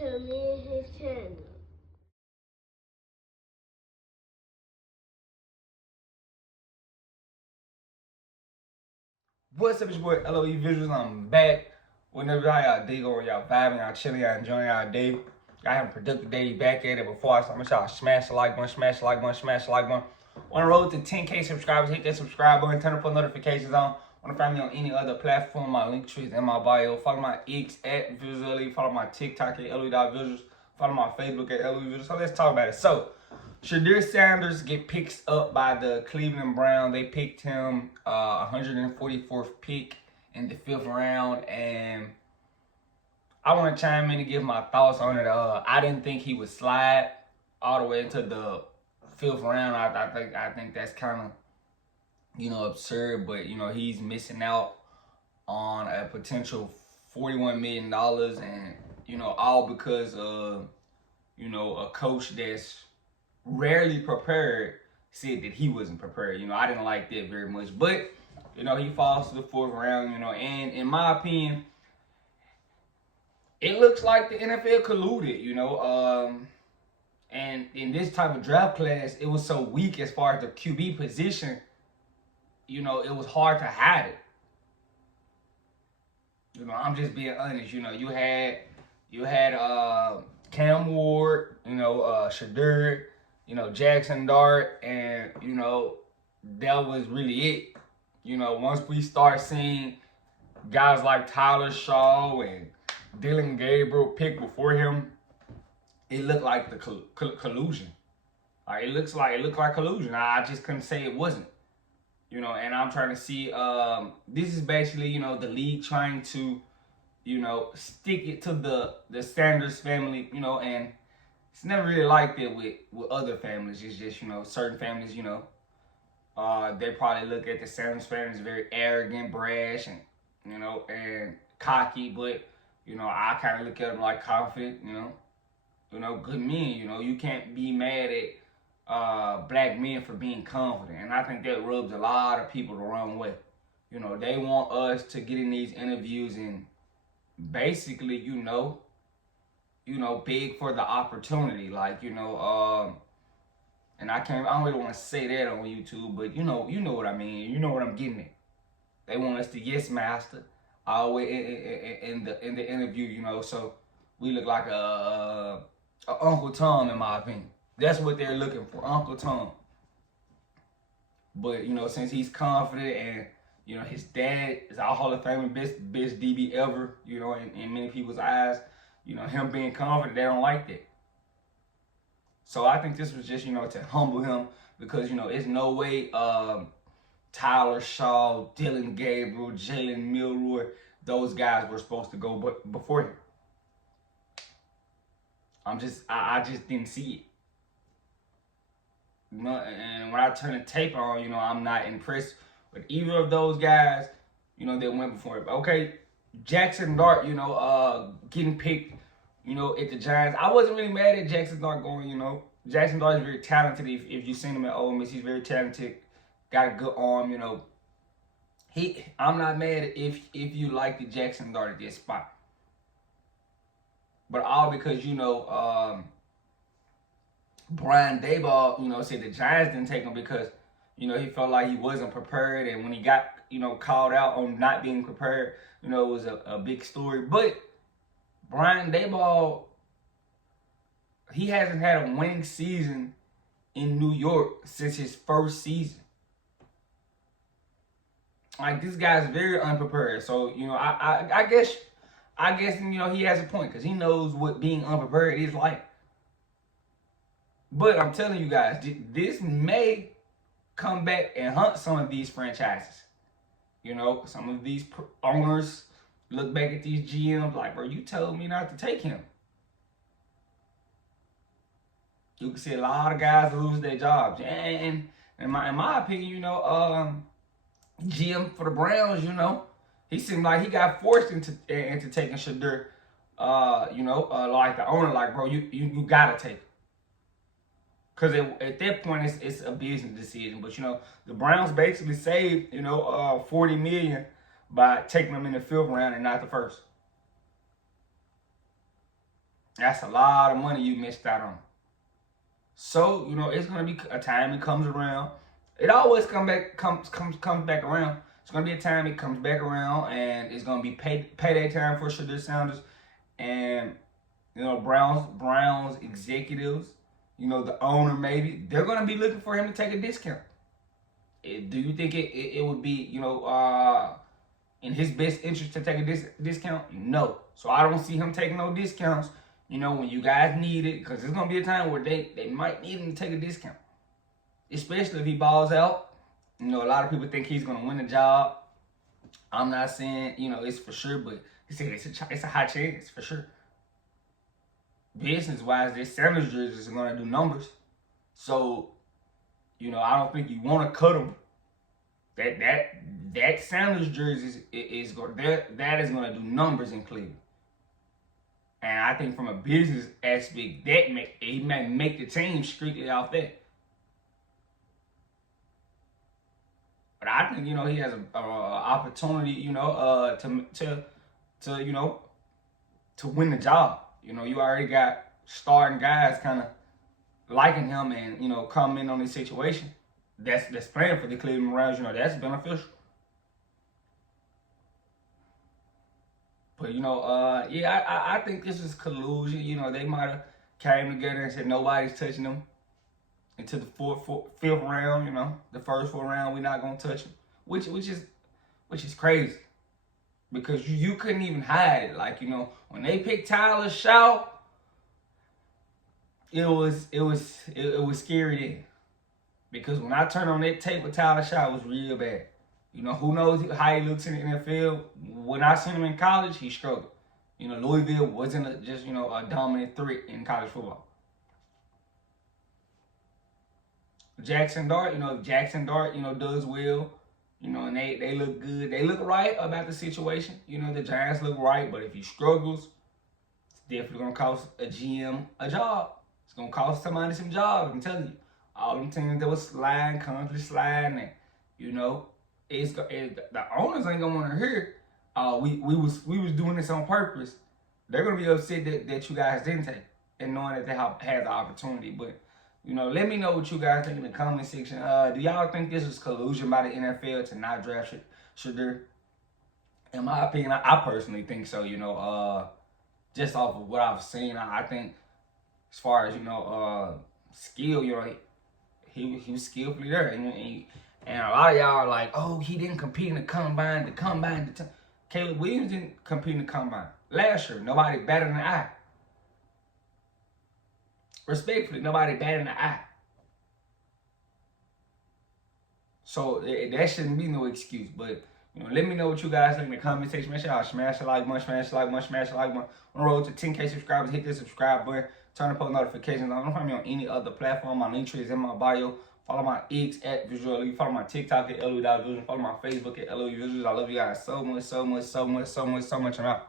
to me and his channel. What's up, it's your boy LOE Visuals. I'm back. Whenever how y'all day going, y'all vibing, y'all chilling, y'all enjoying y'all day. Y'all having a productive day back at it before I start. Make sure y'all smash the like button, smash the like button, smash the like button. On the road to 10K subscribers, hit that subscribe button, turn up for notifications on. Want to find me on any other platform, my link tree is in my bio. Follow my X at Visually. Follow my TikTok at LOE.Visuals. Follow my Facebook at LOE Visuals. So let's talk about it. So, Shadeur Sanders get picked up by the Cleveland Browns. They picked him 144th pick in the 5th round, and I want to chime in and give my thoughts on it. I didn't think he would slide all the way into the 5th round. I think that's kind of absurd, but he's missing out on a potential $41 million, and all because of a coach that's rarely prepared said that he wasn't prepared. I didn't like that very much. But, he falls to the 4th round, and in my opinion, it looks like the NFL colluded, and in this type of draft class, it was so weak as far as the QB position, it was hard to hide it. I'm just being honest. You had Cam Ward, Shadeur, Jackson Dart, and that was really it. Once we start seeing guys like Tyler Shaw and Dylan Gabriel picked before him, it looked like the collusion. It looked like collusion. I just couldn't say it wasn't. And I'm trying to see. This is basically the league trying to stick it to the Sanders family, and it's never really like that with other families. It's just, certain families, they probably look at the Sanders family as very arrogant, brash, and, and cocky. But, I kind of look at them like confident, good men. You can't be mad at black men for being confident. And I think that rubs a lot of people the wrong way. They want us to get in these interviews and basically, big for the opportunity, and I don't really want to say that on YouTube, but you know what I mean. You know what I'm getting at. They want us to yes master all the way in the interview, so we look like a Uncle Tom, in my opinion. That's what they're looking for, Uncle Tom. But since he's confident and his dad is our Hall of Fame best DB ever, in many people's eyes, him being confident, they don't like that. So I think this was just, to humble him, because, it's no way Tyler Shaw, Dylan Gabriel, Jalen Milroy, those guys were supposed to go before him. I just didn't see it. And when I turn the tape on, I'm not impressed with either of those guys, that went before him. Okay, Jackson Dart, getting picked, at the Giants. I wasn't really mad at Jackson Dart going, Jackson Dart is very talented. If you've seen him at Ole Miss, he's very talented. Got a good arm, I'm not mad if you like the Jackson Dart at this spot. But all because, Brian Daboll, said the Giants didn't take him because, he felt like he wasn't prepared. And when he got, called out on not being prepared, it was a big story. But Brian Daboll, he hasn't had a winning season in New York since his first season. Like, this guy's very unprepared. So, I guess, he has a point, because he knows what being unprepared is like. But I'm telling you guys, this may come back and hunt some of these franchises. Some of these owners look back at these GMs like, bro, you told me not to take him. You can see a lot of guys lose their jobs. And in my opinion, GM for the Browns, he seemed like he got forced into taking Shadeur. Like the owner, like, bro, you gotta take him. Because at that point, it's a business decision. But, the Browns basically saved, $40 million by taking them in the 5th round and not the 1st. That's a lot of money you missed out on. So, you know, it's gonna be a time it comes around. It always comes back around. It's gonna be a time it comes back around, and it's gonna be payday time for Shadeur Sanders, and you know Browns executives, you know the owner maybe they're gonna be looking for him to take a discount. Do you think it would be in his best interest to take a discount? No. So I don't see him taking no discounts. You know, when you guys need it, because there's gonna be a time where they might need him to take a discount, especially if he balls out. You know, a lot of people think he's gonna win the job. I'm not saying it's for sure, but it's a high chance for sure. Business wise, this Sanders jersey is gonna do numbers. So I don't think you want to cut him. That Sanders jersey is going that is going to do numbers in Cleveland. And I think from a business aspect, he may make the team strictly off that. But I think he has an opportunity, to win the job. You already got starting guys kind of liking him and commenting on this situation. That's playing for the Cleveland Browns. That's beneficial. But I think this is collusion. They might have came together and said nobody's touching them until the fifth round. The first 4 round we're not gonna touch them, which is crazy because you couldn't even hide it. Like when they picked Tyler Shaw, it was scary then. Because when I turned on that tape with Tyler Shaw, it was real bad. Who knows how he looks in the NFL? When I seen him in college, he struggled. Louisville wasn't just a dominant threat in college football. Jackson Dart, if Jackson Dart, does well, and they look good. They look right about the situation. The Giants look right, but if he struggles, it's definitely going to cost a GM a job. It's going to cost somebody some jobs, I'm telling you. All them teams that was sliding, constantly sliding, and the owners ain't gonna want to hear. We was doing this on purpose. They're gonna be upset that you guys didn't take, and knowing that they had the opportunity. But let me know what you guys think in the comment section. Do y'all think this was collusion by the NFL to not draft Shadeur? In my opinion, I personally think so. Just off of what I've seen, I think as far as skill, he was skillfully there, and a lot of y'all are like, oh, he didn't compete in the combine. Caleb Williams didn't compete in the combine last year. Nobody batted an eye. Respectfully, nobody batted an eye. So that shouldn't be no excuse. But let me know what you guys think in the comment section. Make sure y'all smash the like button, smash the like button, smash the like button. On the road to 10K subscribers, hit the subscribe button. Turn on post notifications. I don't find me on any other platform. My link tree is in my bio. Follow my X at Visual. Follow my TikTok at LOE.Vision. Follow my Facebook at LOE Visuals. I love you guys so much, so much, so much, so much, so much. I'm out.